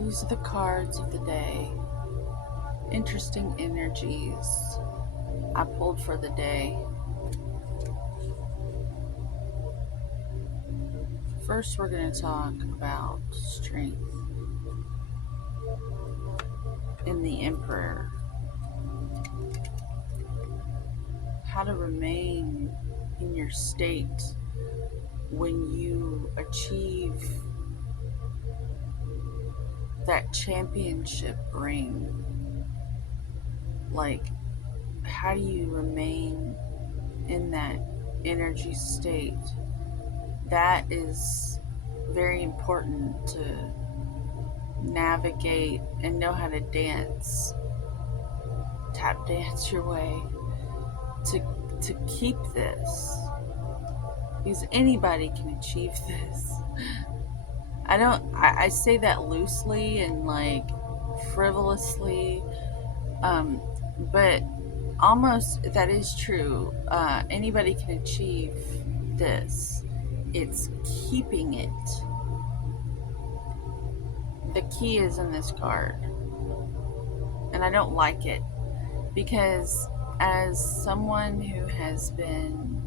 These are the cards of the day. Interesting energies I pulled for the day. First, we're going to talk about strength in the Emperor. How to remain in your state when you achieve that championship ring. Like, how do you remain in that energy state? That is very important to navigate and know how to dance, tap dance your way to keep this, because anybody can achieve this. I say that loosely and like frivolously, but almost that is true. Anybody can achieve this. It's keeping it. The key is in this card, and I don't like it because as someone who has been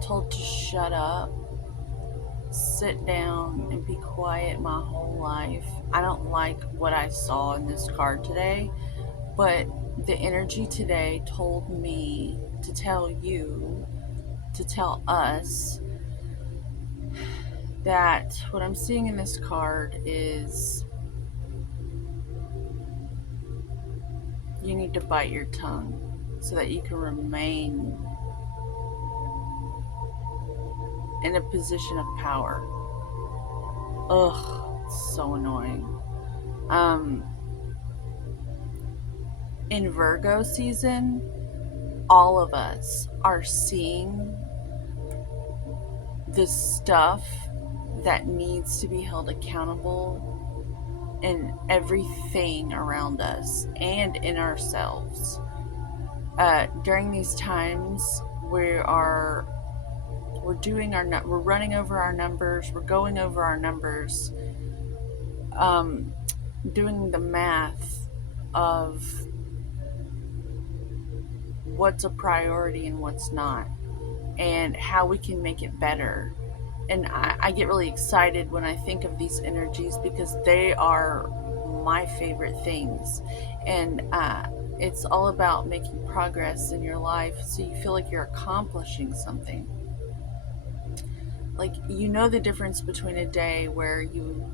told to shut up, sit down, and be quiet my whole life, I don't like what I saw in this card today. But the energy today told me to tell you, to tell us, that what I'm seeing in this card is you need to bite your tongue so that you can remain in a position of power. Ugh, it's so annoying. In Virgo season, all of us are seeing the stuff that needs to be held accountable in everything around us and in ourselves. During these times, we're running over our numbers, we're going over our numbers, doing the math of what's a priority and what's not, and how we can make it better. And I get really excited when I think of these energies because they are my favorite things. And it's all about making progress in your life so you feel like you're accomplishing something. Like, you know the difference between a day where you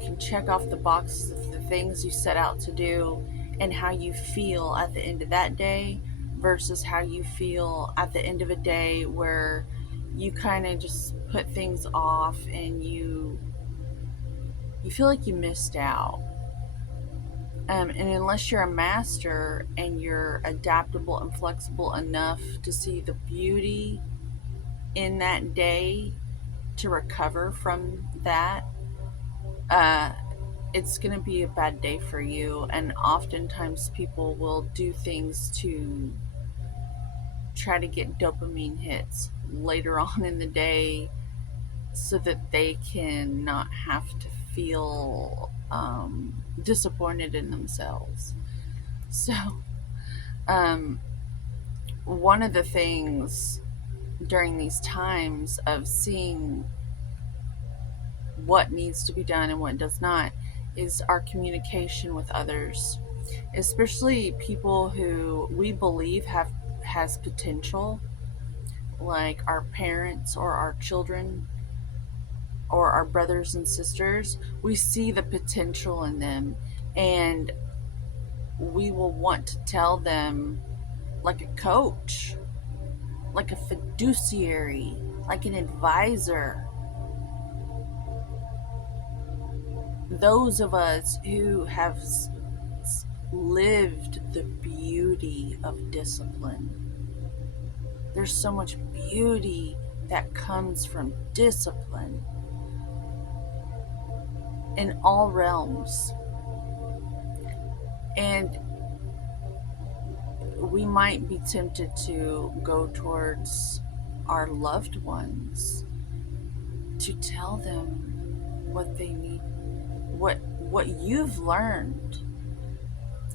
can check off the boxes of the things you set out to do and how you feel at the end of that day versus how you feel at the end of a day where you kind of just put things off and you feel like you missed out. And unless you're a master and you're adaptable and flexible enough to see the beauty in that day to recover from that, it's going to be a bad day for you. And oftentimes people will do things to try to get dopamine hits later on in the day so that they can not have to feel disappointed in themselves. So, one of the things during these times of seeing what needs to be done and what does not is our communication with others, especially people who we believe has potential, like our parents or our children or our brothers and sisters. We see the potential in them, and we will want to tell them, like a coach, like a fiduciary, like an advisor. Those of us who have lived the beauty of discipline. There's so much beauty that comes from discipline in all realms. And we might be tempted to go towards our loved ones to tell them what they need, what you've learned.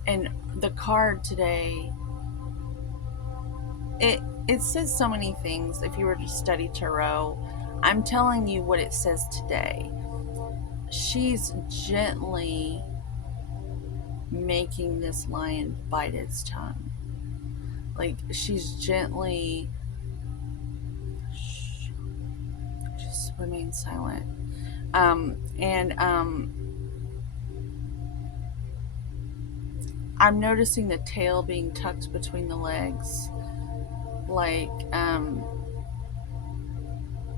And the card today, it it says so many things. If you were to study tarot, I'm telling you what it says today. She's gently making this lion bite its tongue. Like she's gently, shh, just remain silent. And I'm noticing the tail being tucked between the legs. Like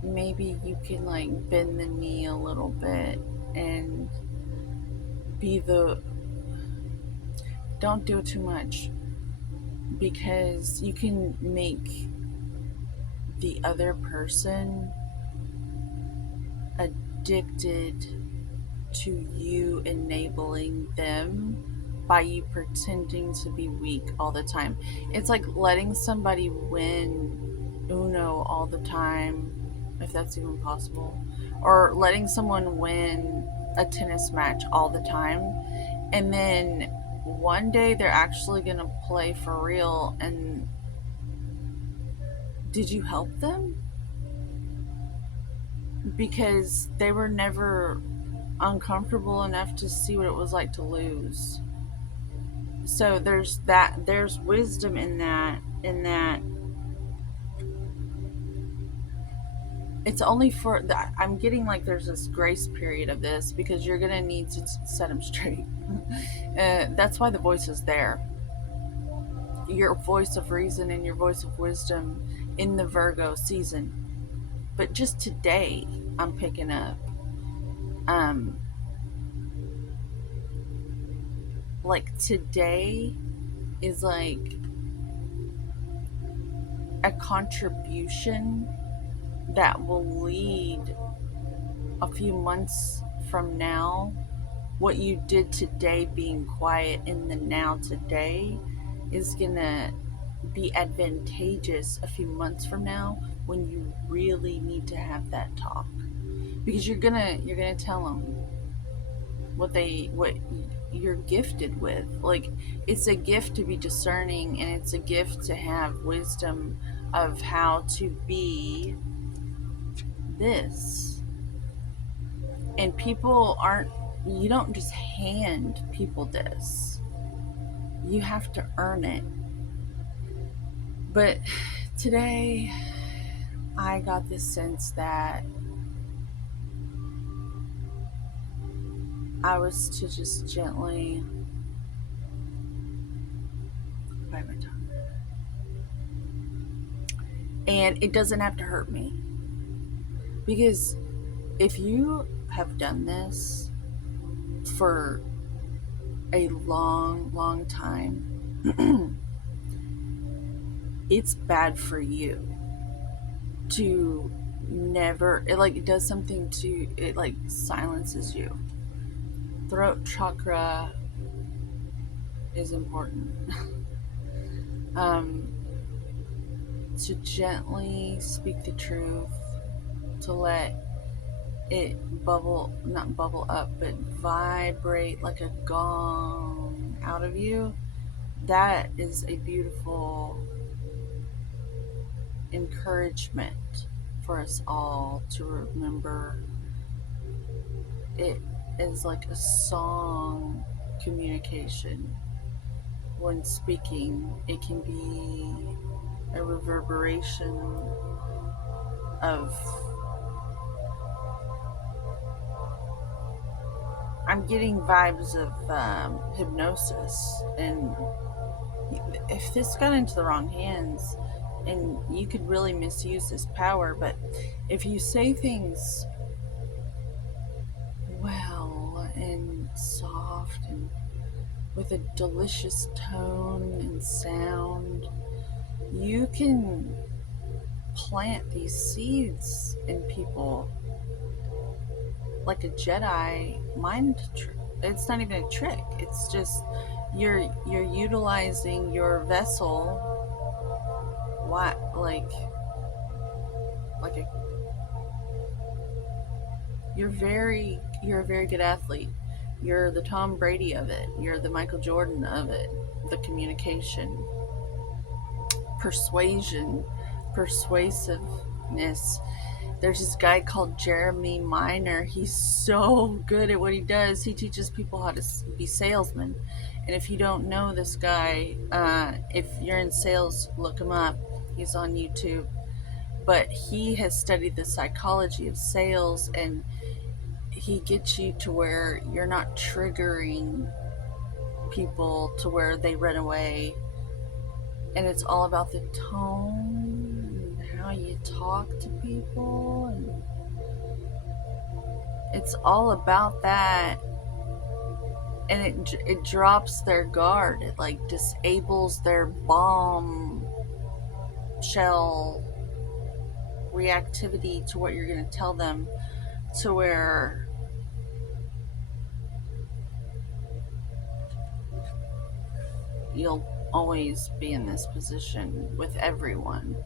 maybe you can like bend the knee a little bit and be the, don't do it too much, because you can make the other person addicted to you enabling them by you pretending to be weak all the time. It's like letting somebody win Uno all the time, if that's even possible, or letting someone win a tennis match all the time, and then one day they're actually going to play for real, and did you help them? Because they were never uncomfortable enough to see what it was like to lose. So there's wisdom in that it's only for that. I'm getting like there's this grace period of this because you're gonna need to set them straight. That's why the voice is there, your voice of reason and your voice of wisdom in the Virgo season. But just today I'm picking up um like today is like a contribution that will lead a few months from now. What you did today, being quiet in the now today, is gonna be advantageous a few months from now when you really need to have that talk, because you're gonna tell them what you're gifted with. Like it's a gift to be discerning, and it's a gift to have wisdom of how to be this. And people aren't, you don't just hand people this, you have to earn it. But today I got this sense that I was to just gently bite my tongue. And it doesn't have to hurt me. Because if you have done this for a long, long time, it's bad for you to never, it like it does something to it, like silences you. Throat chakra is important. um to gently speak the truth, to let it bubble, not bubble up, but vibrate like a gong out of you. That is a beautiful encouragement for us all to remember. It is like a song communication. When speaking, it can be a reverberation of, I'm getting vibes of hypnosis. And if this got into the wrong hands, and you could really misuse this power, but if you say things well and soft and with a delicious tone and sound, you can plant these seeds in people like a Jedi mind trick. It's not even a trick. It's just you're utilizing your vessel. What like a You're a very good athlete. You're the Tom Brady of it. You're the Michael Jordan of it. The communication, persuasion, persuasiveness. There's this guy called Jeremy Miner. He's so good at what he does. He teaches people how to be salesmen. And if you don't know this guy, if you're in sales, look him up. He's on YouTube. But he has studied the psychology of sales, and he gets you to where you're not triggering people to where they run away. And it's all about the tone and how you talk to people, and it's all about that. And it drops their guard. It like disables their bomb shell reactivity to what you're going to tell them, to where you'll always be in this position with everyone.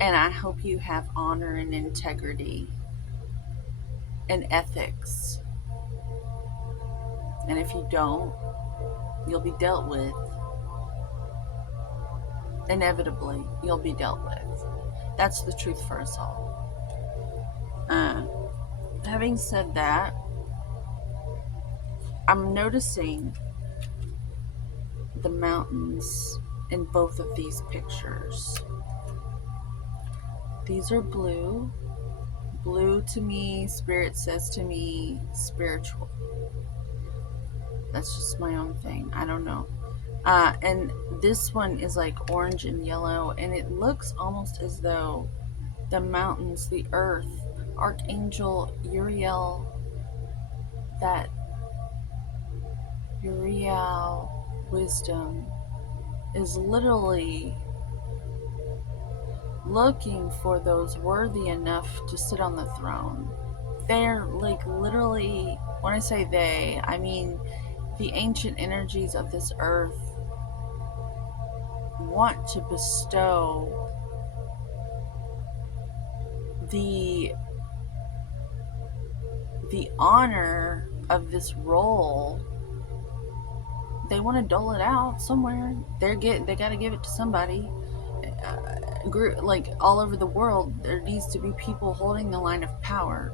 And I hope you have honor and integrity and ethics. And if you don't, you'll be dealt with. Inevitably, you'll be dealt with. That's the truth for us all. Having said that, I'm noticing the mountains in both of these pictures. These are blue. Blue to me, Spirit says to me, spiritual. That's just my own thing. I don't know. And this one is like orange and yellow, and it looks almost as though the mountains, the earth, Archangel Uriel, that Uriel wisdom is literally looking for those worthy enough to sit on the throne. They're like literally, when I say they, I mean the ancient energies of this earth want to bestow the honor of this role. They want to dole it out somewhere. They got to give it to somebody. Like all over the world, there needs to be people holding the line of power,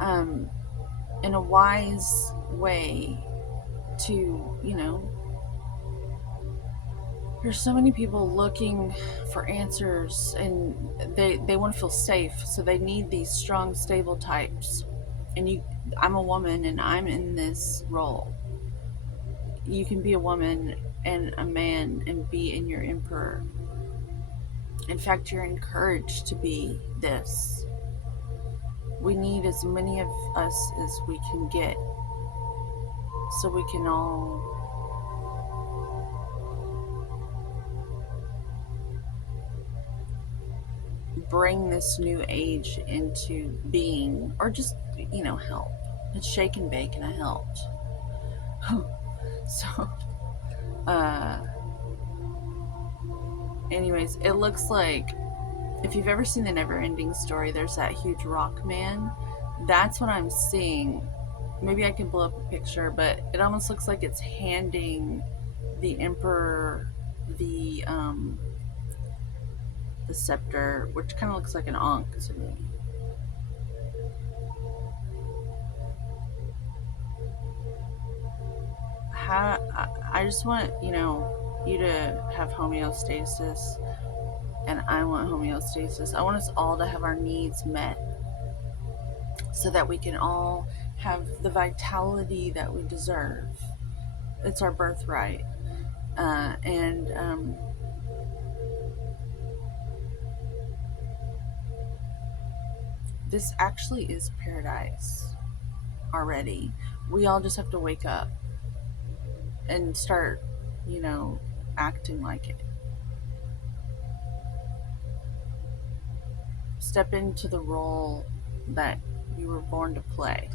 in a wise way. To there's so many people looking for answers, and they want to feel safe, so they need these strong, stable types. And I'm a woman, and I'm in this role. You can be a woman and a man and be in your emperor. In fact, you're encouraged to be this. We need as many of us as we can get, so we can all bring this new age into being, or just help. It's shake and bake, and I helped. So anyways, it looks like, if you've ever seen the Never Ending Story, there's that huge rock man. That's what I'm seeing. Maybe I can blow up a picture, but it almost looks like it's handing the emperor the scepter, which kind of looks like an ankh to me. I just want you to have homeostasis, and I want homeostasis. I want us all to have our needs met, so that we can all have the vitality that we deserve. It's our birthright. And this actually is paradise already. We all just have to wake up and start, acting like it. Step into the role that you were born to play.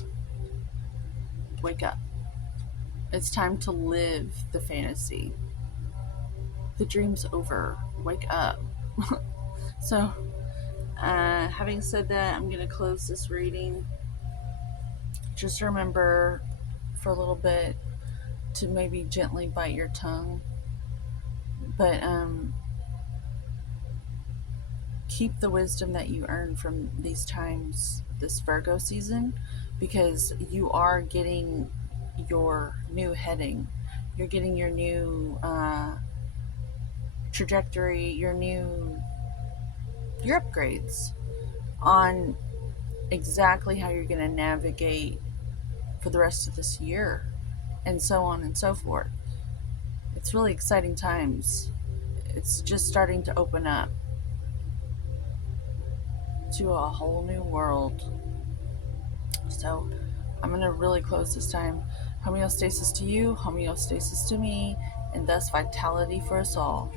Wake up. It's time to live the fantasy. The dream's over. Wake up. So, Having said that, I'm going to close this reading. Just remember for a little bit to maybe gently bite your tongue, but keep the wisdom that you earn from these times, this Virgo season, because you are getting your new heading. You're getting your new trajectory, your upgrades on exactly how you're going to navigate for the rest of this year, and so on and so forth. It's really exciting times. It's just starting to open up to a whole new world. So I'm going to really close this time. Homeostasis to you, homeostasis to me, and thus vitality for us all.